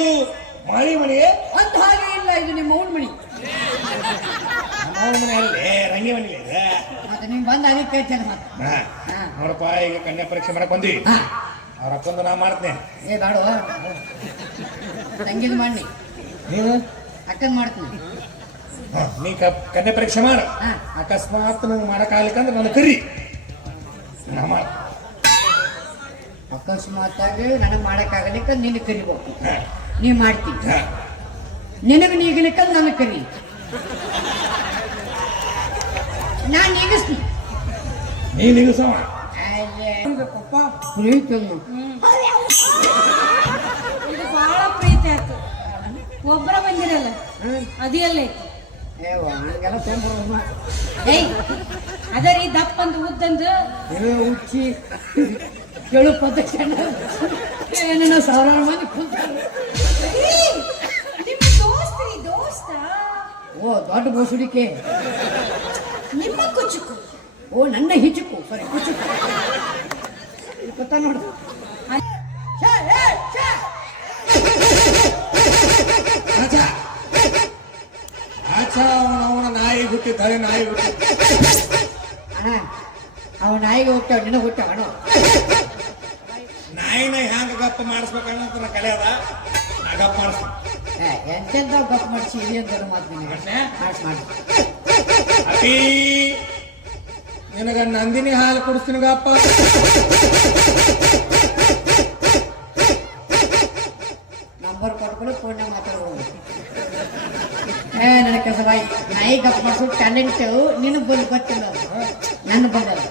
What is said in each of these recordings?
ಇದು ಮಾಳಿ ಮನೆ ಅಂತ ಹಾಗೆ ಇಲ್ಲ, ಇದು ನಿಮ್ಮ ಅವ್ನ ಮಣಿ. ಮಾವನ ಮನೆ ಅಲ್ಲೇ ರಂಗಿ ಮನೆ ಇದೆ. ಮತ್ತೆ ನೀವು ಬಂದು ಅದಕ್ಕೆ ಕೇಳ್ತೇನೆ ಮತ್ತೆ. ನೋಡಪ್ಪ, ಈಗ ಕನ್ಯಾ ಪರೀಕ್ಷೆ ಮಾಡಕ್ ಬಂದ್ವಿ. ಅವ್ರ ಅಪ್ಪಂದು ನಾ ಮಾಡ್ತೇನೆ. ಏ ಬಾಡು, ತಂಗಿದ್ ಮಾಡಿ ನೀನು ಅಕ್ಕನ್ ಮಾಡ್ತೀನಿ. ನೀ ಕನ್ಯಾ ಪರೀಕ್ಷೆ ಮಾಡ. ಅಕಸ್ಮಾತ್ ನಂಗೆ ಮಾಡಕ್ಕಾಗ್ಲಿಕ್ಕಂದ್ರೆ ನನ್ನ ಕರಿ ನಾ ಮಾಡ. ಅಕಸ್ಮಾತಾಗಿ ನನಗೆ ಮಾಡಕ್ಕಾಗಲಿಕ್ಕ ನಿನ್ನ ಕರಿಬೇಕು, ನೀ ಮಾಡ್ತೀನಿ. ನಿನಗೆ ನೀಗಲಿಕ್ಕ ನನಗೆ ಕರಿ, ನಾನು ನೀಗಿಸ್ತೀನಿ. ನೀ ನಿಗಸವ ಪ್ರೀತಿ ಇದು ಬಹಳ ಪ್ರೀತಿ ಆಯ್ತು. ಒಬ್ಬರ ಬಂದಿರಲ್ಲ ಅದಿಯಲ್ಲೇ ಹಂಗೆಲ್ಲ ತೊಗೊಂಡ್ಬರೋಮ್ಮ. ಏಯ್ ಅದರಿ ದಪ್ಪಂದು ಉದ್ದಂದು ಹುಚ್ಚಿ ಕೇಳು ಪದ್ಧತಿ ಏನೇನೋ ಸಾವಿರಾರು ಮಂದಿ ಕೂತಾರೆ. ನಿಮ್ಮ ದೋಸ್ತ್ರಿ ದೋಸ್ತ ಓ ದೊಡ್ಡ ಬೋಸುಡಿಕೆ. ನಿಮ್ಮ ಕುಚುಕು. ಓ ನನ್ನ ಹಿಚುಕು, ಸಾರಿ ಕುಚುಕು. ಗೊತ್ತಾ ನೋಡು. ಅವನ ನಾಯಿ ಹುಟ್ಟಿದ್ದಾರೆ, ನಾಯಿ ಹುಟ್ಟಿ. ಅಣ್ಣ ಅವ ನಾಯಿಗೆ ಹೋಗ್ತಾವ, ನಿನಗೆ ಹೋಗ್ತಾವ ಅಣ್ಣ. ನಾಯಿನ ಹ್ಯಾಂಗ ಗಪ್ಪ ಮಾಡಿಸ್ಬೇಕನ್ನೋದು ನನ್ನ ಕಲೆ ಅದ. ನಾ ಗಪ್ಪ ಮಾಡಿಸ್ತೀನಿ. ಎಂತೆಂತ ಗಪ್ ಮಾಡಿಸಿ ಇಲ್ಲಿ ಅಂತ ಮಾತು ನಿನಗೆ ಮಾಡಿ. ಅಪ್ಪಿ ನಿನಗ ನಂದಿನಿ ಹಾಲು ಕುಡಿಸ್ತೀನಿ ಗಪ್ಪ. ನಂಬರ್ ಕೊಟ್ಕೊಂಡು ಫೋನ್ ಮಾತಾಡ್ಬೋದು. ನನ್ನ ಕೆಲಸ ಬಾಯಿ ನಾಯಿ ಗಪ್ ಮಾಡಿಸೋ ಟ್ಯಾಲೆಂಟ್ ನಿನಗೆ ಬಂದು ಗೊತ್ತಿಲ್ಲ, ನನ್ನ ಬಂದಲ್ಲ.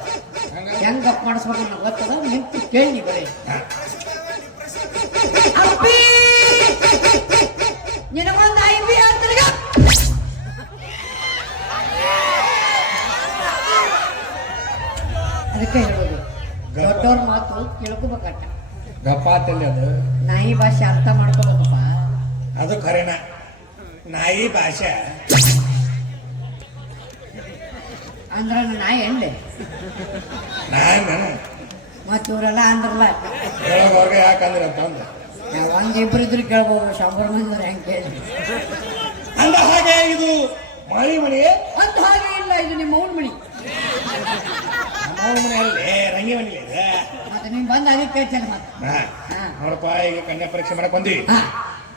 ಹೆಂಗ್ ಗಪ್ ಮಾಡಿಸ್ಬೇಕು ನನಗೆ ಗೊತ್ತದ, ನಿಂತು ಕೇಳಿ ಬರೀ. ಅಪ್ಪಿ ನಿನಗೊಂದು ನಾಯಿ ಬಿ ಅಂತಾನೆ. ಅದಕ್ಕೆ ಹೇಳೋದು, ದೊಡ್ಡವ್ರ ಮಾತು ಕೇಳ್ಕೋಬೇಕಟ್ಟ. ಗಪ್ಪಾತಲ್ಲಿ ಅದು ನಾಯಿ ಭಾಷೆ ಅರ್ಥ ಮಾಡ್ಕೋಬೇಕಪ್ಪ. ಅದು ಖರೇನ ನಾಯಿ ಭಾಷೆ ಅಂದ್ರ ನಾಯಿ ಅಂದೆ ನಾಯಿ ಮತ್ತ ಇವರೆಲ್ಲ ಅಂದ್ರಲ್ಲ. ಹೇಳೋರ್ಗೆ ಯಾಕಂದ್ರೆ ಅಂತಂದ್ರೆ ಒಂದಿಬ್ರು ಇದ್ರು ಕೇಳ್ಬೋದು, 100 ಮಂದಿ ಹೆಂಗ್ ಕೇಳಿ. ಅಂದ ಹಾಗೆ ಇದು ಮಾಳಿ ಮನೆ ಅಂತ ಹಾಗೆ ಇಲ್ಲ, ಇದು ನಿಮ್ಮ ಅವ್ನ ಮಣಿ. ಮಾವನ ಮನೆ ಅಲ್ಲೇ ರಂಗಿ ಮನೆ ಇದೆ. ಮತ್ತೆ ನೀವು ಬಂದು ಅದಕ್ಕೆ ಕೇಳ್ತೇನೆ ಮತ್ತೆ. ನೋಡಪ್ಪ, ಈಗ ಕನ್ಯಾ ಪರೀಕ್ಷೆ ಮಾಡಕ್ ಬಂದ್ವಿ.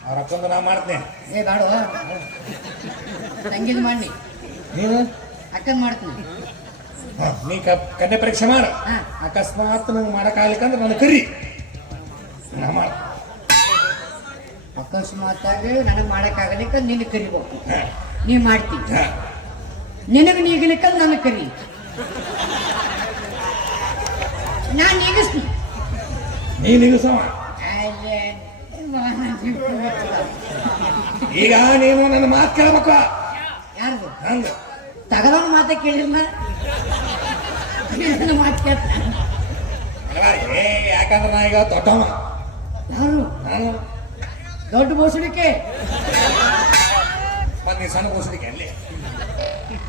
ಅವ್ರ ಅಪ್ಪಂದು ನಾ ಮಾಡ್ತೇನೆ. ಏ ಬಾಡು, ತಂಗಿದ್ ಮಾಡಿ ನೀನು ಅಕ್ಕನ್ ಮಾಡ್ತೀನಿ. ನೀ ಕನ್ಯಾ ಪರೀಕ್ಷೆ ಮಾಡ. ಅಕಸ್ಮಾತ್ ನಂಗೆ ಮಾಡಕ್ಕಾಗ್ಲಿಕ್ಕಂದ್ರೆ ನನ್ನ ಕರಿ ನಾ ಮಾಡ. ಅಕಸ್ಮಾತಾಗಿ ನನಗೆ ಮಾಡಕ್ಕಾಗಲಿಕ್ಕ ನಿನ್ನ ಕರಿಬೇಕು, ನೀ ಮಾಡ್ತೀನಿ. ನಿನಗೆ ನೀಗಲಿಕ್ಕ ನನಗೆ ಕರಿ, ನಾನು ನೀಗಿಸ್ತೀನಿ. ನೀ ನಿಗಸವ. ಈಗ ನೀನು ನನ್ನ ಮಾತು ಕೇಳ್ಬೇಕು. ಯಾರ್ದು ಹಂಗ ತಗದವನ ಮಾತ ಕೇಳಿಲ್ಲ, ನನ್ನ ಮಾತು ಕೇಳ್ತಾನೆ. ಯಾಕಂದ್ರೆ ನಾ ಈಗ ದೊಡ್ಡವ. ಯಾರು? ನಾನು ದೊಡ್ಡ ಬೋಸಡಿಕೆ. ಮತ್ತೆ ನೀ ಸಣ್ಣ ಬೋಸಡಿಕೆ ಅಲ್ಲಿ.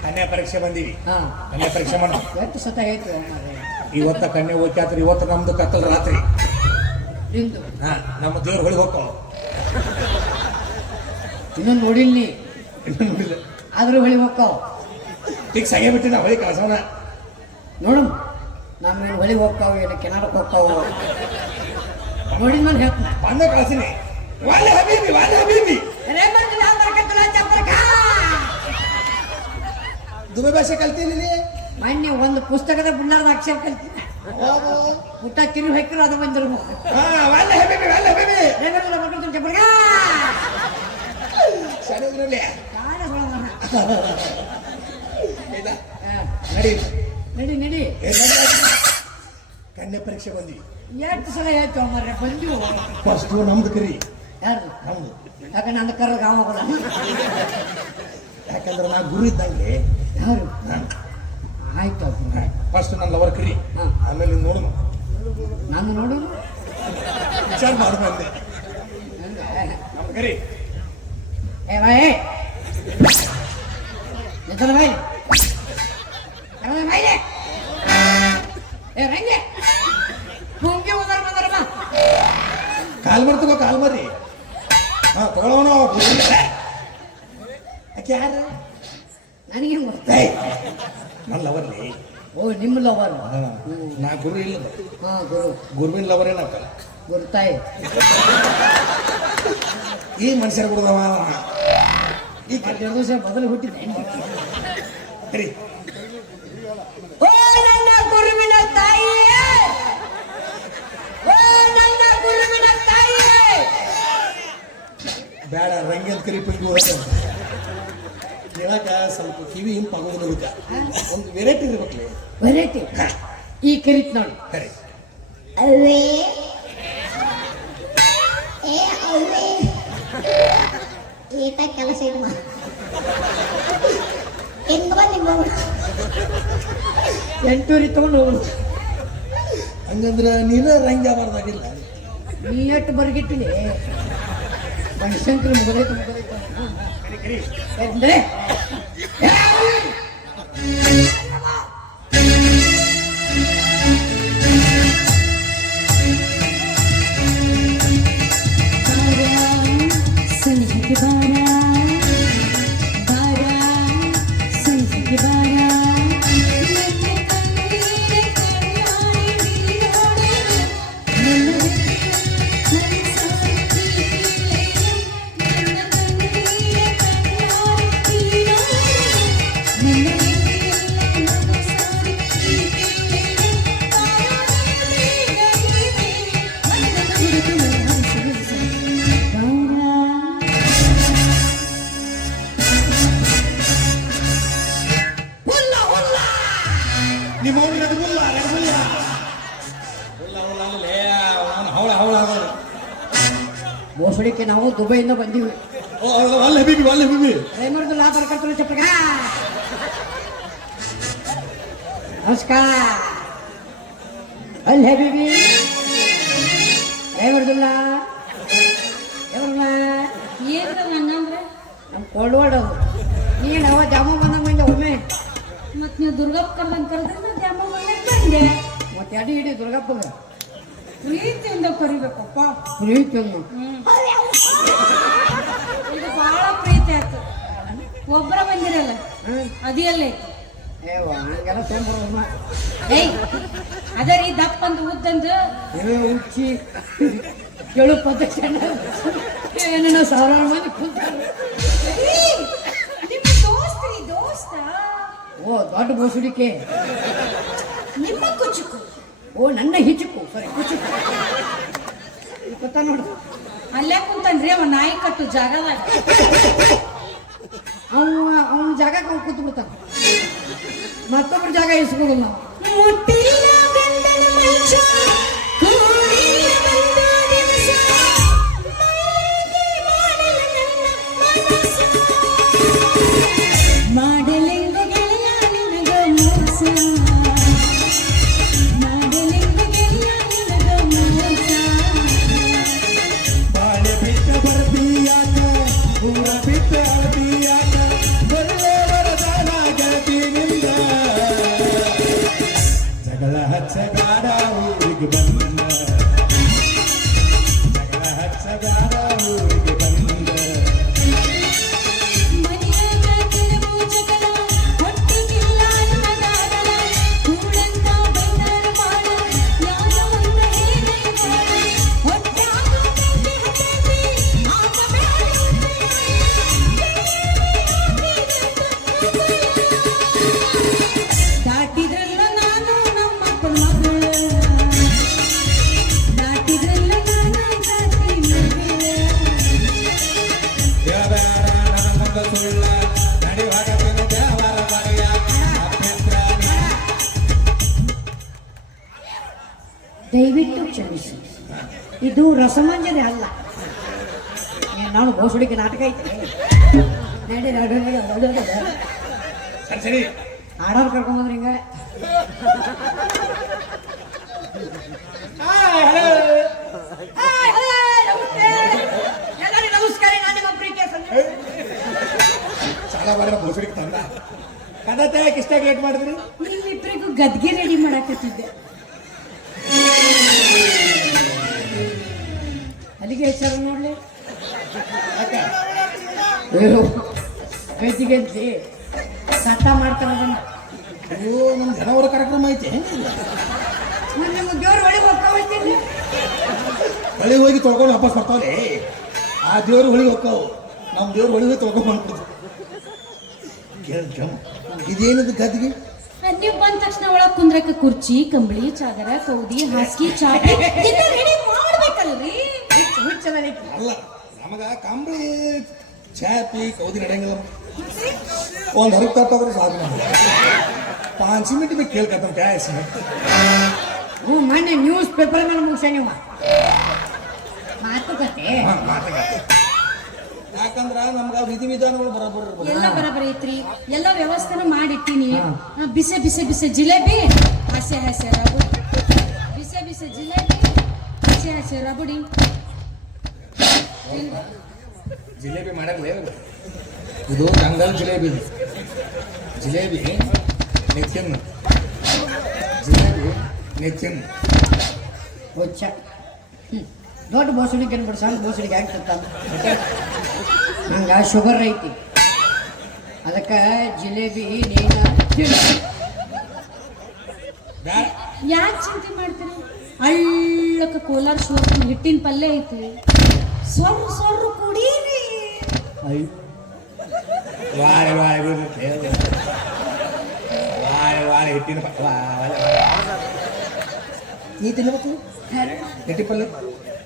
ಕನ್ಯಾ ಪರೀಕ್ಷೆ ಬಂದೀವಿ. ಹಾ, ಕನ್ಯಾ ಪರೀಕ್ಷೆ ಮಾಡ. ಎಷ್ಟು ಸತ ಹೇಳ್ತೀವಿ ಇವತ್ತ ಕನ್ಯಾ ಓದ್ಯಾತ್ರಿ. ಇವತ್ತು ನಮ್ದು ಕತ್ತಲ್ ರಾತ್ರಿ. ನಿಂದು ನಮ್ಮ ದೇವ್ರ ಹೊಳಿ ಹೋಗ್ಕೋ. ಇನ್ನೊಂದು ನೋಡಿಲ್ ನೀ, ಇನ್ನೂ ನೋಡಿಲ್ಲ. ಆದ್ರೂ ಹೊಳಿ ಹೋಗ್ತಾವ. ಈಗ ಸಗೆ ಬಿಟ್ಟಿನ ಹೊಳಿ ಕಳ್ಸೋಣ. ನೋಡಮ್ ನಮ್ಮ ಹೊಳಿಗೆ ಹೋಗ್ತಾವ, ಏನು ಕೆನಾಡಕ್ಕೆ ಹೋಗ್ತಾವ ನೋಡಿದ್ಮೇಲೆ ಹೇಳ್ತಾನೆ. ಬಂದ ಕಳ್ಸಿನಿ. ವಾಲೆ ಹಬೀಬಿ, ವಾಲೆ ಹಬೀಬಿ. ದುಬೈ ಭಾಷೆ ಕಲ್ತೀನಿ. ಮೊನ್ನೆ ಒಂದು ಪುಸ್ತಕದ ಬುಳ್ಳಾರದ ಅಕ್ಷರ ಕಲ್ತೀನಿ. ಊಟ ತಿರು ಹಾಕಿರು ಅದು ಬಂದಿರು. ವಾಲೆ ಹಬೀಬಿ, ವಾಲೆ ಹಬೀಬಿ. ನಡಿ ನಡಿ. ಕನ್ಯಾ ಪರೀಕ್ಷೆ ಬಂದ್ವಿ. ಎಷ್ಟು ಸಲ ಹೇಳ್ತೇವ ಮರ್ರೆ ಬಂದಿವು. ಫಸ್ಟ್ ನಮ್ದು ಕರಿ. ಯಾರು? ನಮ್ದು. ಯಾಕೆ ನಂದು ಕರ್ರ ಗಾವ ಹೋಗಲ್ಲ. ಯಾಕಂದ್ರೆ ನಾ ಗುರು ಇದ್ದಂಗೆ. ಯಾರು? ಆಯ್ತು. ಫಸ್ಟ್ ನನ್ನ ಲವರ್ ಕರಿ, ಆಮೇಲೆ ನೋಡು. ನಾನು ನೋಡೋದು ವಿಚಾರ ಮಾಡು ಬಂದೆ. ನಮ್ಮ ಕರಿ. ಏ ಭಾಯ್ ನಿಂತದ ಭಾಯ್ ಭಾಯ್ ಏ ರಂಗೆ ಪುಂಗಿ ಹೋದಾರ ಬಂದಾರಮ್ಮ. ಕಾಲ್ ಮರ್ತಗೋ, ಕಾಲ್ ಮರ್ರಿ. ಹಾ ತಗೊಳ್ಳೋಣ ಆಕೆ ಯಾರು ನನಗೆ ಗೊತ್ತಾ ನನ್ನ ಲವರ್ಲಿ ಓ ನಿಮ್ಮ ಲವರ್ ನಾ ಗುರು ಇಲ್ಲ ಹಾ ಗುರು ಗುರುವಿನ ಲವರ್ ಏನಕ್ಕ ಗುರುತಾಯಿ ಈ ಮನುಷ್ಯರು ಬಿಡದವ ಈ ಎರಡು ದಿವಸ ಮೊದಲು ಹುಟ್ಟಿದ್ದೆ ಸರಿ ಓ ನನ್ನ ಗುರುವಿನ ತಾಯಿಯೇ ಓ ನನ್ನ ಗುರುವಿನ ತಾಯಿಯೇ ಬೇಡ ರಂಗೇಂದ್ರ ಕರಿ ಪಂಗು ಕೇಳಕ ಸ್ವಲ್ಪ ಕಿವಿ ಹಿಂಪಾಗೋದಿಲ್ಲ ಅದಕ್ಕೆ ಒಂದು ವೆರೈಟಿ ಇರ್ಬೇಕಲ್ಲ ವೆರೈಟಿ ಈ ಕರಿತ್ ನೋಡಿ ಸರಿ ಅವೇ ಏ ಅವೇ ಈತ ಕೆಲಸ ಇಲ್ಲ ಹೆಂಗ ಬಂದ ಎಂಟೂರಿ ತಗೊಂಡು ಹೋಗು ಹಂಗಂದ್ರೆ ನೀನ ರಂಗ ಬರ್ದಾಗಿಲ್ಲ ನೀ ಎಷ್ಟು ಬರ್ಗಿಟ್ಟಿನಿ ಮನುಷ್ಯಂಕರು ಮುಗದೈತು ಅಂದ್ರೆ ಸಂಜಿಗೆ ಬಾರ ಬಾರ ಸಂಜಿಗೆ ಬಾರ ನಿಮ್ಮ ಅವ್ನು ನಡುಗುಲ್ಲ ನಡುಗುಲ್ಲ ಹುಲ್ಲ ಹುಲ್ಲ ಅಲ್ಲೇ ಅವನು ಹವಳ ಹವಳ ಹವಳ ಮೋಸಡಿಕೆ ನಾವು ದುಬೈಯಿಂದ ಬಂದೀವಿ ಅಲ್ಲ ಬಿಬಿ ಅಲ್ಲ ಬಿಬಿ ರೇಮರ್ದು ಲಾಭ ಕರ್ತಲು ಚಪ್ಪಗ ನಮಸ್ಕಾರ ಅಲ್ಲೇ ಬಿಬಿ ರೇಮರ್ದುಲ್ಲ ಏನ್ರ ಹಂಗಂದ್ರೆ ನಮ್ಮ ಕೋಲ್ವಾಡ ನೀನು ಅವ ಜಾಮ ಬಂದಂಗೆ ಬಂದೆ ಒಮ್ಮೆ ಮತ್ ನೀವು ದುರ್ಗಪ್ಪ ಕರ್ದಂಗ್ ಕರೆದ್ರೆ ನಾ ದ್ಯಾಮ ಮನೆಗೆ ಬಂದೆ ಮತ್ತೆ ಅಡಿ ಹಿಡಿ ದುರ್ಗಪ್ಪಗ ಪ್ರೀತಿಯಿಂದ ಕರಿಬೇಕಪ್ಪ ಪ್ರೀತಿ ಅನ್ನು ಇದು ಬಹಳ ಪ್ರೀತಿ ಆಯ್ತು ಒಬ್ಬರ ಬಂದಿರಲ್ಲ ಅದಿಯಲ್ಲೇ ಏವ ಹಂಗೆಲ್ಲ ತೊಗೊಂಬರೋಮ್ಮ ಏಯ್ ಅದರಿ ದಪ್ಪಂದು ಉದ್ದಂದು ಏ ಉಚ್ಚಿ ಕೇಳು ಪದ್ಧತಿ ಏನೇನೋ ಸಾವಿರಾರು ಮಂದಿ ಕೂತಾರೆ ನಿಮ್ಮ ದೋಸ್ತ್ರಿ ದೋಸ್ತ ಓ ದೊಡ್ಡ ಬೋಸುಡಿಕೆ ನಿಮ್ಮ ಕುಚುಕು ಓ ನನ್ನ ಹಿಚುಕು ಸರಿ ಕುಚುಕು ಗೊತ್ತಾ ನೋಡು ಅಲ್ಲೇ ಕುಂತನ್ರಿ ಅವ ನಾಯಿ ಕಟ್ಟು ಜಾಗದಾಗ ಅವನ ಜಾಗಕ್ಕೆ ಅವ್ನು ಕೂತು ಬಿಡ್ತಾನ ಮತ್ತೊಬ್ಬರ ಜಾಗ ಇಸ್ಕೊಡಲ್ಲ ನಾವು ಮುಟ್ಟಿಲ್ಲ ಗಂಡನ ಮಂಚ ಕೂಡಿಲ್ಲ ಬಂದ ದಿವಸ ಮೈಲಿಗೆ ಮಾಡಲ ನನ್ನ ಮನಸ್ಸು ಮಾಡಲೆಂದ ಗೆಳೆಯ ನಿನಗ ಮೋಸ ಮಾಡಲೆಂದ ಗೆಳೆಯ ನಿನಗ ಮೋಸ ಬಾಳೆ ಬಿಟ್ಟ ಬರ್ತೀಯಾಕ ಊರ ಬಿಟ್ಟ ಅಳ್ತೀಯಾಕ ಬರಲೇ ಬರದಾನ ಗೆಳತಿನಿಂದ ಜಗಳ ಹಚ್ಚಗಾಡ ಊರಿಗೆ ಬಂದ ಜಗಳ ಹಚ್ಚಗಾಡ ಊರಿಗೆ ಬಂದ ಮನೆಯಾಗ ಕೆಲವು ಜಗಳ ಒಟ್ಟಿಗಿಲ್ಲ ಅನ್ನದಾಗಲ ಕೂಡಂತ ಬೈದಾರ ಮಾಡ ಯಾರ ಒಂದ ಹೇಳೇ ಬಾಳ ಹೊಟ್ಟಾಗ ಬೆಂಕಿ ಹತ್ತೈತಿ ಆಗ ದಾಟಿದ್ರಲ್ಲ ನಾನು ನಮ್ಮಪ್ಪನ ಮಗಳು ದಾಟಿದ್ರಲ್ಲ ನಾನು ಜಾತಿ ಮಗಳು ಹೇಳಬೇಡ ನನ್ನ ಮುಂದ ಸುಳ್ಳ ನಡೆಯುವಾಗ ದೇವರ ಬರೆಯ ಅಭ್ಯಂತರ ದಯವಿಟ್ಟು ಕ್ಷಮಿಸಿ ಇದು ರಸಮಂಜರಿ ಅಲ್ಲ ನಾನು ಬೋಸುಡಿಕೆ ನಾಟಕ ಐತೆ ನಡಿ ಸರಿ ಸರಿ ಆಡೋರು ಕರ್ಕೊಂಬಂದ್ರಿ ಹಿಂಗ ನಮಸ್ಕಾರ ನಾನು ನಿಮ್ಮ ಪ್ರೀತಿಯ ಸಂಜೆ ಸಾಲ ಬರ ಬೋಸಡಿಗೆ ತಂದ ಕದತ ಯಾಕೆ ಇಷ್ಟ ಲೇಟ್ ಮಾಡಿದ್ರಿ ನಿಮ್ಮಿಬ್ಬರಿಗೂ ಗದ್ಗೆ ರೆಡಿ ಮಾಡಾಕತ್ತಿದ್ದೆ ಅಲ್ಲಿಗೆ ಹೆಚ್ಚಾರ ನೋಡ್ಲಿ ಯಾಕ ಗಜ್ಜಿಗೆಜ್ಜಿ ಸತ್ತ ಮಾಡ್ತಾರ ಅದನ್ನ ಅಯ್ಯೋ ನಮ್ಮ ಜನವರ ಕಾರ್ಯಕ್ರಮ ಐತೆ ಹೆಂಗಿಲ್ಲ ನಿಮ್ಮ ದೇವ್ರ ಒಳಗೆ ಹೋಗ್ತಾವೈತಿಲ್ಲ ಹೊಳಿಗೆ ಹೋಗಿ ತೊಳ್ಕೊಂಡು ವಾಪಸ್ ಬರ್ತಾವಲೆ ಆ ದೇವ್ರು ಹೊಳಿಗೆ ಹೋಗ್ತಾವು ನಮ್ಮ ದೇವ್ರು ಹೊಳಿಗೆ ತೊಳ್ಕೊಂಡು ಬಂದ್ಬಿಡ್ತು ಕೇಳ ಇದೇನದು ಗದ್ದಿಗೆ ನೀವ್ ಬಂದ ತಕ್ಷಣ ಒಳಗ್ ಕುಂದ್ರಕ ಕುರ್ಚಿ ಕಂಬಳಿ ಚಾದರ ಕೌದಿ ಹಾಸಿಗೆ ಚಾಪೆ ರೆಡಿ ಮಾಡ್ಬೇಕಲ್ರಿ ಹುಚ್ಚದ ಅಲ್ಲ ನಮಗ ಕಂಬಳಿ ಚಾಪಿ ಕೌದಿ ನಡೆಯಂಗಿಲ್ಲ ಒಂದು ಹರಕ್ ತಪ್ಪಾದ್ರೆ ಸಾಕು ನಮ್ಗೆ 5 ಮಿನಿಟ್ ಬೇಕು ಕೇಳ್ಕತ್ತ ಕ್ಯಾಸ್ ಹ್ಞೂ ಮೊನ್ನೆ ನ್ಯೂಸ್ ಪೇಪರ್ ಮೇಲೆ ಮುಗಿಸ ನೀವು ಮಾತುಕತೆ ಯಾಕಂದ್ರ ನಮ್ಗ ವಿಧಿ ವಿಧಾನಗಳು ಬರೋಬ್ಬರ ಎಲ್ಲ ಬರಬರಿ ಐತ್ರಿ ಎಲ್ಲ ವ್ಯವಸ್ಥೆನೂ ಮಾಡಿಟ್ಟಿನಿ ಬಿಸಿ ಬಿಸಿ ಬಿಸಿ ಜಿಲೇಬಿ ಹಸೆ ಹಸೆ ರಬಡಿ ಬಿಸಿ ಬಿಸಿ ಜಿಲೇಬಿ ಹಸೆ ಹಸೆ ರಬಡಿ ಜಿಲೇಬಿ ಮಾಡಲ್ಲ ಇದು ಗಂಗಲ್ ಜಿಲೇಬಿ ಇದು ಜಿಲೇಬಿ ನೆಚ್ಚಿನ ಜಿಲೇಬಿ ನೆಚ್ಚಿನ ಹುಚ್ಚ ದೊಡ್ಡ ಬೋಸಡಿಗೆ ಅನ್ಬಿಟ್ಟು ಸಣ್ಣ ಬೋಸಡಿಗೆ ಆಗ್ತದ ನಂಗೆ ಶುಗರ್ ಐತಿ ಅದಕ್ಕೆ ಜಿಲೇಬಿ ನೀನು ಯಾಕೆ ಚಿಂತೆ ಮಾಡ್ತೀರಿ ಅಳ್ಳಕ ಕೋಲಾರ ಶೋರ್ನ ಹಿಟ್ಟಿನ ಪಲ್ಯ ಐತಿ ಸೊರ್ರು ಸೊರ್ರು ಕುಡೀರಿ ವಾಳೆ ವಾಳೆ ಬೀರುತ್ತೆ ವಾಳೆ ವಾಳೆ ಹಿಟ್ಟಿನ ನೀ ತಿನ್ಬೇಕು ಹಿಟ್ಟಿ ಪಲ್ಯ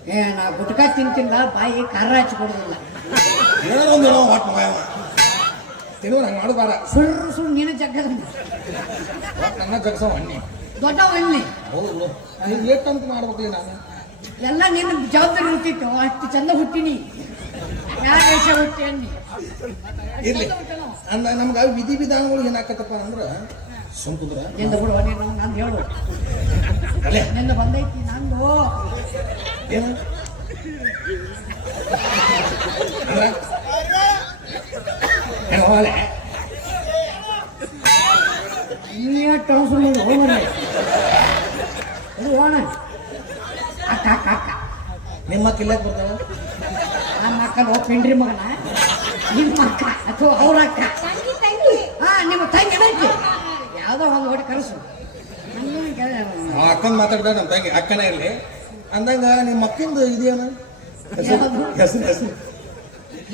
ಏ ನಾ ಗುಟ್ಕ ತಿಂತಿಲ್ಲ ಬಾಯಿ ಖಾರ ಹಚ್ಚಿ ಕೊಡೋದಿಲ್ಲ ಏನೋ ಒಂದು ಒಟ್ಟು ಮಾಯವ ತಿನ್ನೋರು ಹಂಗೆ ಮಾಡೋದಾರ ಸುಳ್ಳು ಸುಳ್ಳು ನೀನು ಜಗ್ಗದ ನನ್ನ ಜಗಸವ ಹಣ್ಣಿ ದೊಡ್ಡ ಹಣ್ಣಿ ಹೌದು ನೀವು ಲೇಟ್ ಅಂತ ಮಾಡ್ಬೇಕಲ್ಲ ನಾನು ಎಲ್ಲ ನಿನ್ನ ಜವಾಬ್ದಾರಿ ಹುಟ್ಟಿತ್ತು ಅಷ್ಟು ಚಂದ ಹುಟ್ಟಿನಿ ಯಾರ ದೇಶ ಹುಟ್ಟಿ ಅನ್ನಿ ಇರ್ಲಿ ಅಂದ ನಮ್ಗೆ ವಿಧಿ ವಿಧಾನಗಳು ಏನಾಕತ್ತಪ್ಪ ಅಂದ್ರೆ ಸುಮ್ಕುಂದ್ರ ನಿಂದ ಬಿಡುವ ನೀನು ನಂದು ಹೇಳು ಅಲ್ಲೇ ನಿಂದ ಬಂದೈತಿ ನಂದು ಏನು ಅಂದ್ರೆ ಏನು ಹೋಗಲೆ ನೀ ಟೌನ್ಸು ಹೋಗ್ರಿ ಇದು ಹೋಣ ಅಕ್ಕ ಅಕ್ಕ ಅಕ್ಕ ನಿಮ್ಮ ಕಿಲ್ಲಕ್ಕೆ ಬರ್ತಾವ ನಮ್ಮ ಅಕ್ಕ ಪಿಂಡ್ರಿ ಮಗನ ನಿಮ್ಮ ಅಕ್ಕ ಅಥವಾ ಅವ್ರ ಅಕ್ಕ ತಂಗಿ ತಂಗಿ ಹಾ ನಿಮ್ಮ ತಂಗಿ ಏನೈತಿ ಯಾವುದೋ ಒಂದು ಹೊಟ್ಟೆ ಕನಸು ಅಕ್ಕನ ಮಾತಾಡ್ದ ನಮ್ಮ ತಂಗಿ ಅಕ್ಕನೇ ಇರಲಿ ಅಂದಂಗ ನಿಮ್ಮ ಅಕ್ಕಿಂದು ಇದೇನ ಹೆಸರು ಹೆಸರು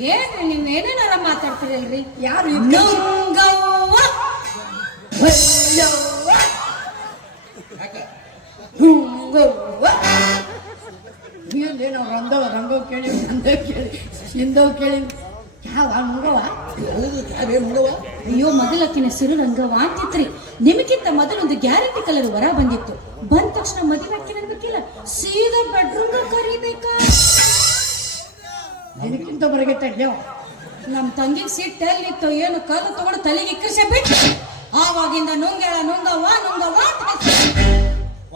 ಏನ್ರಿ ನೀವ್ ಏನೇನಾರ ಮಾತಾಡ್ತಿರಲ್ರಿ ಯಾರು ನುಂಗವ್ವ ಯಾಕ ಏನು ರಂಗವ್ ಕೇಳಿ ನಂದವ್ ಕೇಳಿ ಹಿಂದವ್ ಕೇಳಿ ಯಾವ ನುಂಗವ ಹೌದು ಕ್ಯಾಬೇ ಮುಂಗವ ಅಯ್ಯೋ ಮೊದಲಕ್ಕಿನ ಹೆಸರು ರಂಗವ್ವ ಅಂತಿತ್ರಿ ನಿಮಗಿಂತ ಮೊದಲೊಂದು ಗ್ಯಾರಂಟಿ ಕಲರ್ ವರ ಬಂದಿತ್ತು ಬಂದ ತಕ್ಷಣ ಮದುವೆ ಅಕ್ಕಿನ ಅನ್ಬೇಕಿಲ್ಲ ಸೀದಾ ಬೆಡ್ರೂಮ್ ಕರಿಬೇಕಾ ಇದಕ್ಕಿಂತ ಬರಗತ್ತೆ ನಮ್ ತಂಗಿಗೆ ಸಿಟ್ಟು ಎಲ್ಲಿತ್ತು ಏನು ಕಲ್ಲು ತಗೊಂಡು ತಲೆಗೆ ಇಕ್ಕರಿಸಿ ಬಿಟ್ಟು ಆವಾಗಿಂದ ನುಂಗ್ಯಾಳ ನುಂಗವ್ವ ನುಂಗವ್ವ ಅಂತ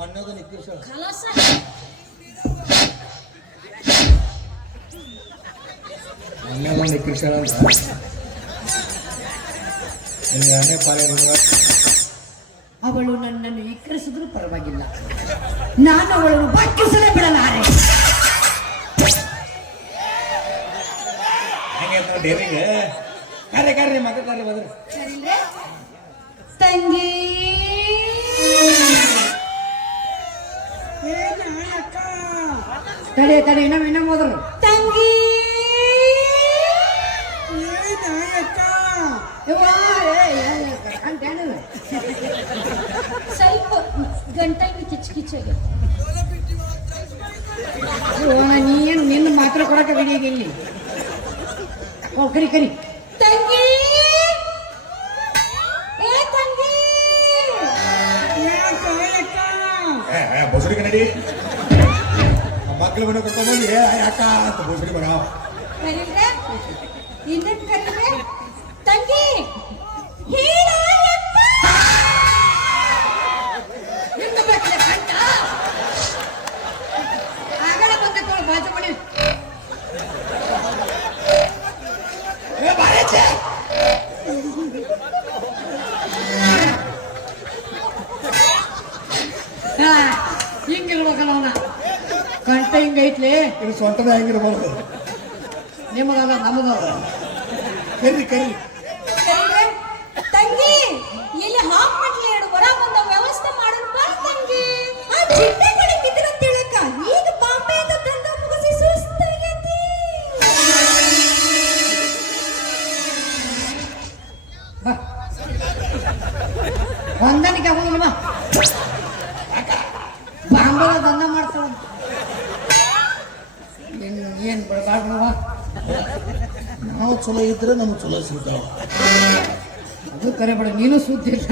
ಒಣ್ಣದು ನಿಕ್ಕರ್ಸ ಕಲಸ ಒಣ್ಣದು ನಿಕ್ಕರ್ಸಾಳ ಅಂತ ನಿಮ್ಗೆ ಅಣ್ಣೆ ಪಾಲೆ ನಿಮ್ಗೆ ಅವಳು ನನ್ನನ್ನು ಇಕ್ಕರಿಸಿದ್ರು ಪರವಾಗಿಲ್ಲ ನಾನು ಅವಳನ್ನು ಬಾಕಿಸಲೇ ಬಿಡಲಾರೆ ಹೆಂಗೆ ಡೇರಿಂಗ್ ಕಾರ್ಯ ಕಾರ್ಯ ಮಗ ಕಾರ್ಯ ಬಂದ್ರೆ ತಂಗಿ ತಡೆ ತಡೆ ಇನ್ನೊಮ್ಮೆ ಹೋದ್ರು ತಂಗಿ ಸ್ವಲ್ಪ ಗಂಟಲು ಕಿಚ್ ಕಿಚ್ಚಾಗಿ ನೀನು ನಿನ್ನ ಮಾತ್ರ ಕೊಡಕ್ಕೆ ಬಿಡಿಯದ ಇಲ್ಲಿ ಕರಿ ಕರಿ ತಂಗಿ ಏ ತಂಗಿ ಬಸುಡಿಗೆ ನಡಿ ಮಕ್ಕಳು ಮನೆ ಕರ್ಕೊಂಡ್ಬಂದು ಯಾಕ ಅಂತ ಬಸುಡಿ ಮಗ ಕರೀಲ್ರೆ ಇನ್ನೇನ್ ಕರೀಲ್ರೆ ತಂಗಿ ಹೇಳ ನಿನ್ನ ಬೇಕಿದೆ ಕಂಟ ಆಗಲೇ ಬಂದೆ ತೋಳು ಬಾಜು ಮಾಡಿ ಹಿಂಗಿರ್ಬೇಕಲ್ಲ ಅವನ ಕಂಠ ಹಿಂಗೈತ್ಲಿ ಇದು ಸ್ವಂತದ ಹೆಂಗಿರ್ಬಾರ್ದು ನಿಮಗಲ್ಲ ನಮಗಲ್ಲ. Curry curry. ತಂಗಿ ಇಲ್ಲಿ ಹಾಕ್ಬಿಟ್ಲಿ ಎರಡು ಹೊರ ಬಂದ ವ್ಯವಸ್ಥೆ ಮಾಡೋಣ ಬಾ ತಂಗಿ. ಆ ಚಿಟ್ಟೆ ಕಡಿತಿದ್ರ ತಿಳಕ ಈಗ ಬಾಂಬೆ ಅಂತ ತಂದ ಮುಗಿಸಿ ಸುಸ್ತಾಗೈತಿ. ಬಾ ಹೊಂದಾಣಿಕೆ ಆಗೋದಿಲ್ಲ ಬಾ. ಬಾಂಬೆದ ದಂಧ ಮಾಡ್ತಾಳ ಏನ್ ಬಿಡಬಾರ್ದು. ನಾವು ಚಲೋ ಇದ್ರೆ ನಮ್ಗೆ ಚಲೋ ಸಿಗ್ತಾವ. ಅದು ಕರೆ ಬಿಡ, ನೀನು ಸುದ್ದಿ ಇಲ್ಲ.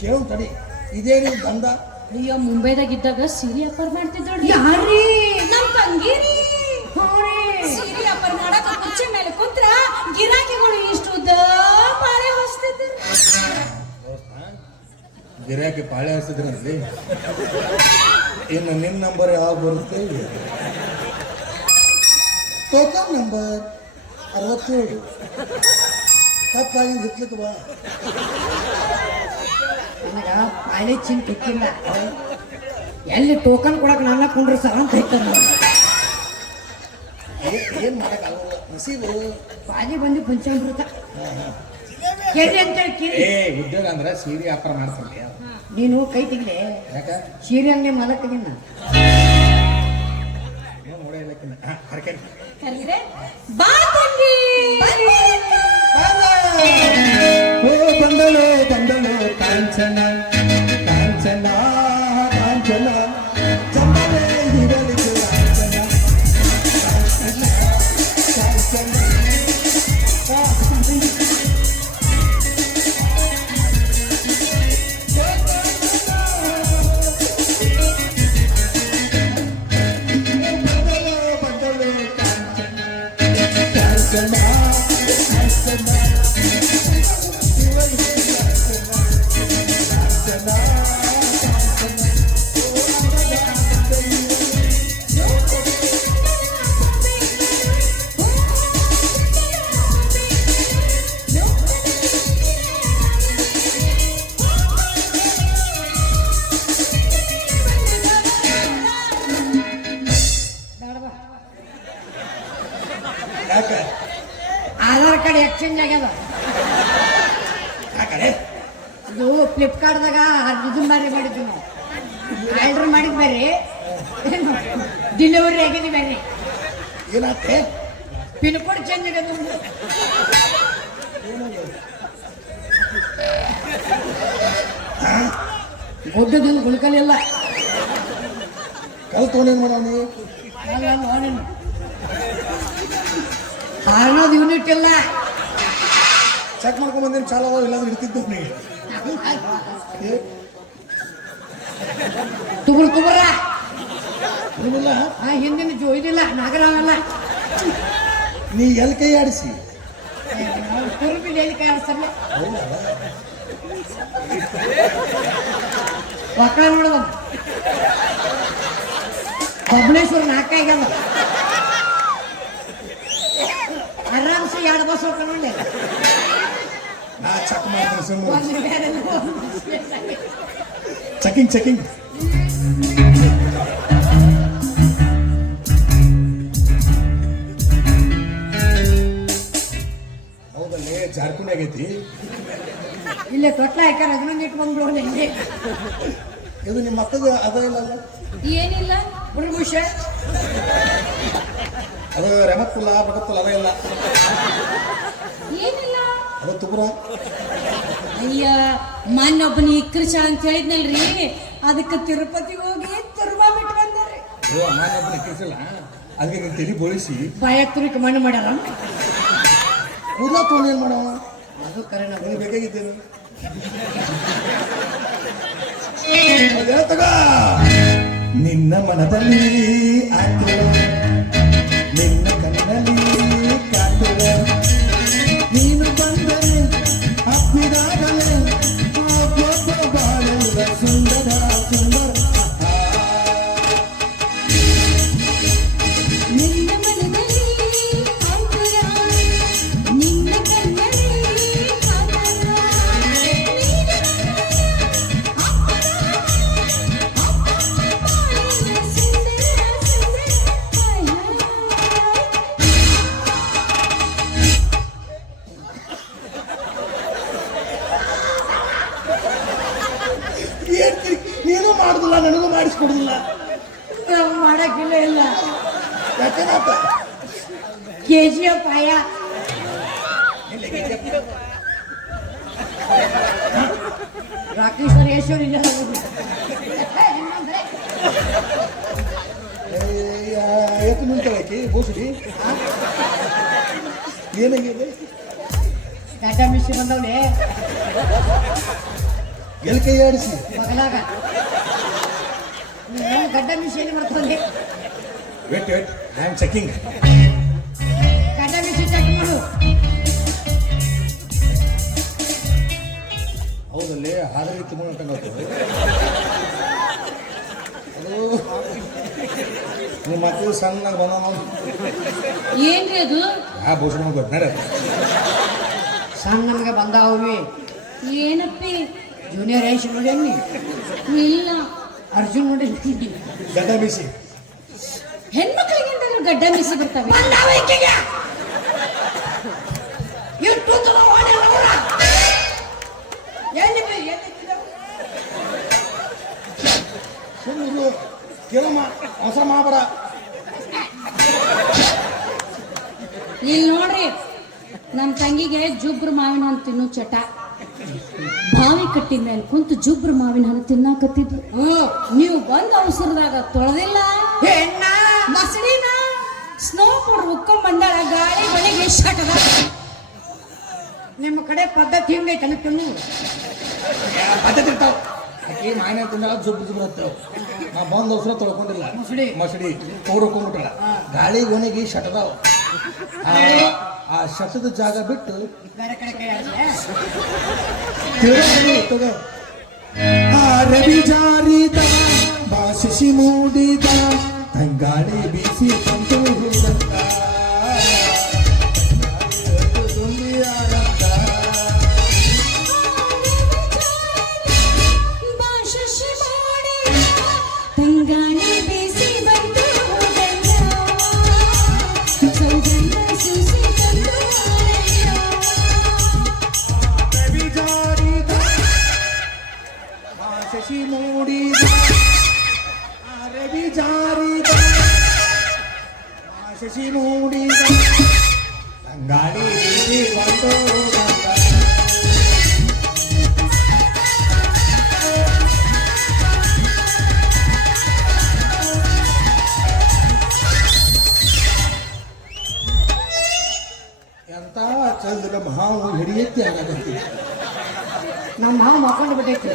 ಕೇಳು ತಡಿ, ಇದೇನು ದಂಧ? ಅಯ್ಯೋ ಮುಂಬೈದಾಗ ಇದ್ದಾಗ ಸೀರೆ ವ್ಯಾಪಾರ ಮಾಡ್ತಿದ್ದೋಡ್ರಿ. ಯಾರೀ? ನಮ್ ತಂಗಿರಿ ಸೀರೆ ವ್ಯಾಪಾರ ಮಾಡಕ ಕುರ್ಚಿ ಮೇಲೆ ಕುಂತ್ರ ಗಿರಾಕಿಗಳು ಇಷ್ಟು ಉದ್ದ ಪಾಳೆ ಹೊಸ್ತಿದ್ರು. ಗಿರಾಕಿ ಪಾಳೆ ಹಚ್ಚಿದ್ರಲ್ಲಿ ಇನ್ನು ನಿನ್ನ ನಂಬರ್ ಯಾವಾಗ ಬರುತ್ತೆ? Token number 67. ತಪ್ಪಾಗಿ ಹಿತ್ಲಿಕ್ಕೆ ಬಾ. ನನಗ ಪಾಳೆ ಚಿಂತೆ ಇಕ್ಕಿಲ್ಲ. ಎಲ್ಲಿ ಟೋಕನ್ ಕೊಡಕ್ ನನ್ನ ಕುಂಡ್ರ ಸರ್ ಅಂತ ಹೇಳ್ತಾರ. ಏನ್ ಮಾಡಕ್ಕಾಗಲ್ಲ, ನಸೀಬು. ಪಾಲಿ ಬಂದು ಪಂಚಾಮೃತ ಕೇಳಿ ಅಂತೇಳಿ ಕೇಳಿ. ಉದ್ಯೋಗ ಅಂದ್ರೆ ಸೀರೆ ವ್ಯಾಪಾರ ಮಾಡ್ತಾನೆ. ನೀನು ಕೈ ತೆಗಿಲೆ. ಯಾಕ? ಸೀರೆ ಅಂಗಡಿ ಮಲಕ್ಕಿನ ಕರೀರೆ ಬಾ ತಂಗಿ. ಬಂದಳು ಬಂದಳು ಕಾಂಚನ ಕಾಂಚನ ಕಾಂಚನ ಚಂದನೆ ಹಿರಳಿತು ಕಾಂಚನ ಕಾಂಚನ ಕಾಂಚನ. ಆಧಾರ್ ಕಾರ್ಡ್ ಎಕ್ಸ್ಚೇಂಜ್ ಆಗ್ಯದ. ಇದು ಫ್ಲಿಪ್ಕಾರ್ಟ್ದಾಗ ಇದು ಮಾರಿ ಮಾಡಿದ್ವಿ ನಾವು. ಆರ್ಡರ್ ಮಾಡಿದ್ ಬೇರೆ, ಡೆಲಿವರಿ ಆಗಿದೆ ಬೇರೆ. ಏನಾಗ್ತೇ? ಪಿನ್ ಕೋಡ್ ಚೇಂಜ್ ಆಗ್ಯದ. ಗುಡ್ಡದಿಂದ ಗುಳ್ಕಲಿಲ್ಲ. ಕಲ್ತೋನೇನು ಮಾಡೋನು? ಅನ್ನೋದು ಯೂನಿಟ್ ಇಲ್ಲ. ಚೆಕ್ ಮಾಡ್ಕೊಂಡ್ ಬಂದೇನು ಚಾಲ ಇಲ್ಲಾಂದ್ರೆ ಇಡ್ತಿದ್ದು ನೀವು. ತುಬುರ್ ತುಬುರ ಏನಿಲ್ಲ, ಹಿಂದಿನ ಇದಿಲ್ಲ ನಾಗರಾವಲ್ಲ. ನೀ ಎಲ್ಲಿ ಕೈ ಆಡಿಸಿ ಕುರುಬಿ ಎಲ್ಲಿ ಕೈ ಆಡಿಸಲ್ಲ. ಮಕ್ಕಳ ನೋಡೋದು ಬಬಲೇಶ್ವರ ನಾಲ್ಕಾಗ್ಯದ. ಆರಾಮ್ಸೆ 2 ಬಸ್ ಹೋಗ್ಕೊಂಡು ನಾ ಚೆಕ್ ಮಾಡ್ತೀನಿ. Checking checking. ಹೌದಲ್ಲೇ ಜಾರ್ಖಂಡ್ ಆಗೈತಿ. ಇಲ್ಲೇ ತೊಟ್ಲ ಹಾಕ್ಯಾರ, ಅದನ್ನ ಇಟ್ಟು ಬಂದ್ಬಿಡೋದು. ಹಿಂಗೆ ಇದು ನಿಮ್ಮ ಮಕ್ಕಳು ಅದ ಇಲ್ಲ ಅಲ್ಲ? ಏನಿಲ್ಲ ಬುರ್ಭೂಷ ಅದು ರೆಮತ್ತುಲ್ಲ ಬಗತ್ತಲ್ಲ ಅದ ಇಲ್ಲ. ಏನಿಲ್ಲ ಅದು ತುಬುರ. ಅಯ್ಯ ಮೊನ್ನೊಬ್ಬನ ಇಕ್ರಚ ಅಂತ ಹೇಳಿದ್ನಲ್ರಿ, ಅದಕ್ಕೆ ತಿರುಪತಿಗೆ ಹೋಗಿ ತಿರುವಾ ಬಿಟ್ಟು ಬಂದಾರೆ. ನಾನೊಬ್ಬನ ಕೇಳಿಸಿಲ್ಲ, ಅದಕ್ಕೆ ನೀನು ತಲೆ ಬೋಳಿಸಿ ಬಾಯತ್ತುರಿಕೆ ಮಣ್ಣು ಮಾಡ್ಯಾರ. ಕೂದಲ ತೊಗೊಂಡು ಏನು ಮಾಡವ? ಅದು ಕರೆ ನನಗೆ ಬೇಕಾಗಿದ್ದೇನು ತಗ. ನಿನ್ನ ಮನದಲ್ಲಿ ಆತಿರ, ನಿನ್ನ ಕಣ್ಣಲ್ಲಿ ಕಾತಿರ, ನೀನು ಬಂದರೆ ಹಪ್ಪಿದಾಗಲೇ ಬಾಳೆಲ್ಲ ಸುಂದರ ಸುಂದರ. ನಿನ್ನ ಮನದಲ್ಲಿ ಕಾಂತರ, ನಿನ್ನ ಕಣ್ಣಲ್ಲಿ ಕಾತರ, ನೀನು ಸುಂದರ ಸುಂದರ. KGF ಆಯ ರಾಕೇಶ್ ಈಶ್ವರಿ ಎತ್ತು ನಿಂತಳಕಿ ಬೋಸಡಿ ಏನಾಗಿದೆ ಗಡ್ಡ ಮಿಶಿ ಬಂದವನೇ ಎಲ್ಲಿ ಕೈ ಆಡಿಸಿ ಮಗಲಾಗ ನೀನು ಗಡ್ಡ ಮಿಶಿ ಎಲ್ಲಿ ಮಾಡ್ಕೊಂಡೆ ವೇಟ್ ಐ ಆಮ್ ಚೆಕಿಂಗ್ ಗಡ್ಡ ಮಿಶಿ ಚೆಕ್ ಮಾಡು ಹೌದಲ್ಲಿ ಹಾದರಿ ತುಂಬ ಗೊತ್ತು ಅದು ನಿಮ್ಮ ಮಕ್ಕಳು ಸಣ್ಣಗೆ ಬಂದ ಏನ್ರಿ ಅದು ಆ ಬೋಸಡಿ ಗೊತ್ತಾರ ಸಣ್ಣ ನಮಗೆ ಬಂದಾವಿ ಏನಪ್ಪಿ ಜೂನಿಯರ್ ಏಷ್ ನೋಡಿ ಇಲ್ಲ ಅರ್ಜುನ್ ನೋಡಿ ಗಡ್ಡ ಬೀಸಿ ಹೆಣ್ಮಕ್ಳಿಗೆ ಗಡ್ಡ ಮೀಸಿ ಬರ್ತವೆ ಸುಮ್ಮನೆ ಕೇಳಮ್ಮ ಹೊಸ ಮಾಬರ ಇಲ್ಲಿ ನೋಡ್ರಿ ನಮ್ಮ ತಂಗಿಗೆ ಜುಬ್ರು ಮಾವಿನ ಹಣ್ಣು ತಿನ್ನೋ ಚಟ ಬಾವಿ ಕಟ್ಟಿದ ಮೇಲೆ ಕುಂತು ಜುಬ್ರು ಮಾವಿನ ಹಣ್ಣು ತಿನ್ನಾಕತ್ತಿದ್ರು ನೀವು ಬಂದ ಅವಸರದಾಗ ತೊಳೆದಿಲ್ಲ ಮಸಡಿನ ಸ್ನೋ ಪೌಡರ್ ಉಕ್ಕೊಂಡ್ ಬಂದಾಳ ಗಾಳಿ ಬೆಳಿಗ್ಗೆ ಶಟದ ನಿಮ್ಮ ಕಡೆ ಪದ್ಧತಿ ಹೆಂಗೈತೆ ಅನ್ಕೊಂಡು ಪದ್ಧತಿ ಇರ್ತಾವ ಆಕೆ ಮಾಯನ ತಿಂದಾಗ ಜುಬ್ಬು ಜುಬ್ಬು ಹತ್ತಾವ ನಾ ಬಂದು ಅವಸರ ತೊಳ್ಕೊಂಡಿಲ್ಲ ಮಸಡಿ ಪೌರ್ ಹಾಕೊಂಡ್ಬಿಟ್ರಲ್ಲ ಗಾಳಿ ಒಣಗಿ ಶಟದಾವ ಆ ಶಟದ ಜಾಗ ಬಿಟ್ಟು ಬೇರೆ ಕಡೆ ಕೈ ಆಡಿದ್ರೆ ರವಿ ಜಾರಿದ ಬಾಸಿಸಿ ಮೂಡಿದ ತಂಗಾಳಿ ಬೀಸಿ ಬಂತು ತಂಗಾಳಿ ಬೀಸಿ ಬಂತು ರವಿ ಜಾರಿದ ಬಾಸಿಸಿ ಮೂಡಿದ ರವಿ ಜಾರಿದ ಬಾಸಿಸಿ ಮೂಡಿದ ತಂಗಾಳಿ ಬೀಸಿ ಬಂತು ಎಂತ ಚಂದ್ರ ಭಾವ ಹಿಡಿಯತ್ತಿ ಆಗತ್ತೆ ನಮ್ಮ ಮಾವು ಮಕ್ಕೊಂಡು ಬಿಟ್ಟೈತಿ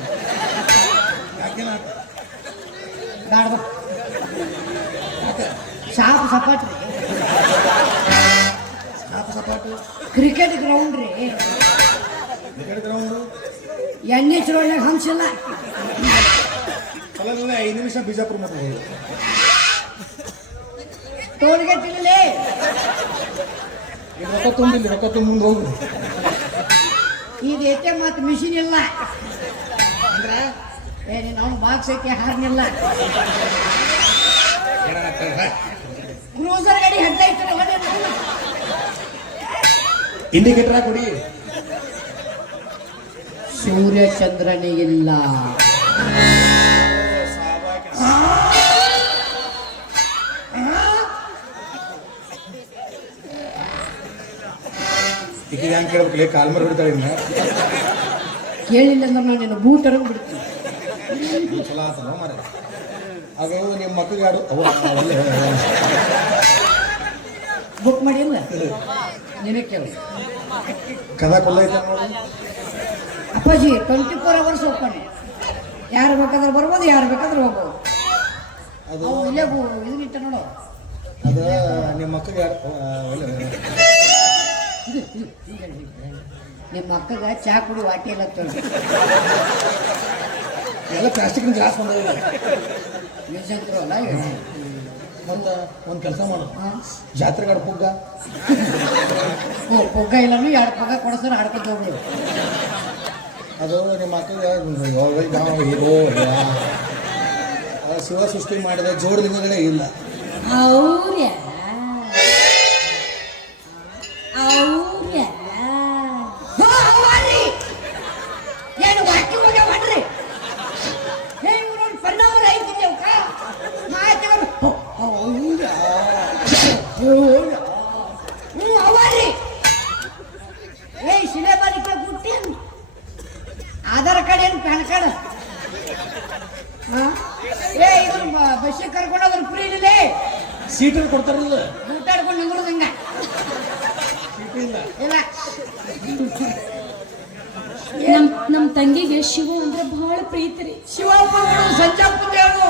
ಯಾಕೆನ ದಾಡ್ಬ ಶಾಪ್ ಸಪಾಟ್ರಿ ನಾಲ್ಕು ಸಪಾಟು ಕ್ರಿಕೆಟ್ ಗ್ರೌಂಡ್ ರೀ ಕ್ರಿಕೆಟ್ ಗ್ರೌಂಡು ಎಣ್ಣೆ ಚುರೋಡ್ನಾಗ ಹಂಸಿಲ್ಲ ಅಲ್ಲ 5 ನಿಮಿಷ ಬಿಜಾಪುರ ಮತ್ತೆ ಟೋಲ್ಗೆ ತಿನ್ನಲೇ ಈಗ ರೊಕ್ಕ ತುಂಬಿಲ್ಲ ರೊಕ್ಕ ತುಂಬ ಮುಂದೆ ಹೋಗು ಈಗ ಏಕೆ ಮತ್ತು ಮಿಷಿನ್ ಇಲ್ಲ ಅಂದ್ರೆ ಏನಿ ನಾವು ಬಾಕ್ಸ್ ಐತಿ ಹಾರ್ನಿಲ್ಲ ಕ್ರೂಸರ್ ಗಾಡಿ ಹೆಡ್ಡ ಐತಲ್ಲ ಇಂಡಿಕೇಟರ್ ಕೊಡಿ ಸೂರ್ಯಚಂದ್ರನಿಗಿಲ್ಲ ಈಗ ಹೆಂಗೆ ಕೇಳ್ಬೇಕಲ್ಲ ಕಾಲ್ ಮರ ಬಿಡ್ತಾಳೆ ಇನ್ನ ಕೇಳಿಲ್ಲ ಅಂದ್ರೆ ನಾನು ನಿನ್ನ ಬೂಟ್ ಅರಂಗ್ ಬಿಡ್ತೀನಿ ಚಲೋ ಆತಲ್ಲ ಮಾರ ಅದು ನಿಮ್ಮ ಮಕ್ಕಳಿಗೆ ಆಡು ಬುಕ್ ಮಾಡಿಲ್ಲ ನೀನೇ ಕೇಳಿ ಕದ ಕೊಲ್ಲ ಐತೆ ನೋಡಿ ಅಪ್ಪಾಜಿ 24 hours ಓಪನ್ ಯಾರು ಬೇಕಾದ್ರೆ ಬರ್ಬೋದು ಯಾರು ಬೇಕಾದ್ರೆ ಹೋಗ್ಬೋದು ಅದು ಅವು ಇಲ್ಲೇ ಇದನ್ನಿಟ್ಟ ನೋಡು ಅದು ನಿಮ್ಮ ಮಕ್ಕಳಿಗೆ ಯಾರು ನಿಮ್ಮ ಅಕ್ಕಗ ಚಾ ಕುಡಿ ವಾಟಿ ಎಲ್ಲ ತೊಳ್ದು ಎಲ್ಲ ಪ್ಲಾಸ್ಟಿಕ್ನ ಗ್ಲಾಸ್ ಬಂದಿಲ್ಲ ಯೂಸ್ ಅಂತರೂ ಅಲ್ಲ ಮತ್ತು ಒಂದು ಕೆಲಸ ಮಾಡು ಜಾತ್ರೆಗಾಡು ಪುಗ್ಗ ಪೊಗ್ಗ ಇಲ್ಲನು 2 ಪೊಗ್ಗ ಕೊಡಿಸ್ತಾರೆ ಆಡ್ಕೊಂಡು ಹೋಗ್ಬಿಡು ಅದು ನಿಮ್ಮ ಮಕ್ಕಳಿಗೆ ಹೀರೋ ಶಿವ ಸೃಷ್ಟಿ ಮಾಡಿದ ಜೋಡು ದಿನಗಳೇ ಇಲ್ಲ ಅವ್ರ್ಯಾ ಅವ್ರ್ಯಾ ಏನು ವಾಕಿ ಹೋಗ್ಯ ಮಾಡ್ರಿ ಪರಿಣಾಮ ರೈತಿದ್ದೆ ಕಾರ್ಡ್ ಏನು ಪ್ಯಾನ್ ಕಾರ್ಡ್ ಏ ಇದನ್ನ ಬಸ್ಸಿಗೆ ಕರ್ಕೊಂಡು ಹೋದ್ರೆ ಫ್ರೀ ಇಲ್ಲ ಸೀಟಲ್ಲಿ ಕೊಡ್ತಾರಲ್ಲ ಊಟ ಆಡ್ಕೊಂಡು ನಿಂದ್ರೋದು ಹಂಗ ಸೀಟ್ ಇಲ್ಲ ಇಲ್ಲ ನಮ್ ತಂಗಿಗೆ ಶಿವ ಅಂದ್ರೆ ಬಹಳ ಪ್ರೀತಿ ರೀ. ಶಿವಪ್ಪಗಳು ಸಂಜಾಪು ದೇವರು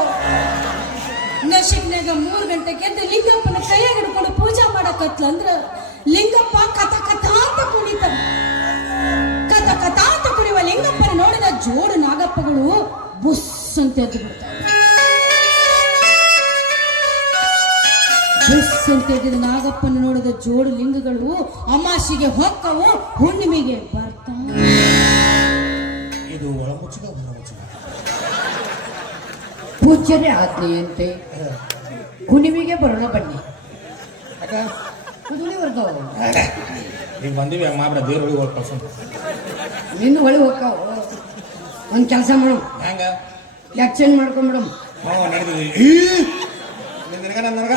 ನಶಿಕ್ನಾಗ 3 ಗಂಟೆಗೆ ಎದ್ದು ಲಿಂಗಪ್ಪನ ಕೈಯಾಗ ಹಿಡ್ಕೊಂಡು ಪೂಜಾ ಮಾಡಕತ್ಲ ಅಂದ್ರ ಲಿಂಗಪ್ಪ ಕಥ ಕಥಾ ಅಂತ ಕುಣಿತಾನ. ಕಥ ಕಥಾ ಅಂತ ಕುಣಿಯುವ ಲಿಂಗಪ್ಪನ ನೋಡಿದ ಜೋಡು ನಾಗಪ್ಪಗಳು ಬುಸ್ ಅಂತ ಎದ್ದು ಬಿಡ್ತಾವೆ. ಬುಸ್ ಅಂತ ಎದ್ದಿದ ನಾಗಪ್ಪನ ನೋಡಿದ ಜೋಡು ಲಿಂಗಗಳು ಅಮಾಸಿಗೆ ಹೊಕ್ಕವು, ಹುಣ್ಣಿಮೆಗೆ ಬರ್ತಾವ. ಇದು ಒಳಮುಚ್ಚಿದ ಹೊರಮುಚ್ಚಿದ ಪೂಜ್ಯರೇ ಆಜ್ಞೆಯಂತೆ ಹುಣ್ಣಿಮೆಗೆ ಬರೋಣ ಬನ್ನಿ. ಯಾಕ ಕುದುಲಿ ಬರ್ತಾವ ಈಗ ಬಂದಿವಿ ಅಮ್ಮ ಬ್ರ ದೇವ್ರೊಳಗೆ ಹೋಗಿ ಕಳ್ಸೋಣ ನಿನ್ನ ಹೊಳಿ ಹೋಗ್ತಾವ. ಒಂದು ಕೆಲಸ ಮಾಡು, ಹೆಂಗ ಎಕ್ಸ್ಚೇಂಜ್ ಮಾಡ್ಕೊಂಬಿಡು. ನಡೀತೀವಿ ನಿನಗ ನನಗ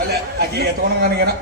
ಅಲ್ಲೇ ಆಕೆ ಎತ್ಕೊಂಡು ನನಗೇನ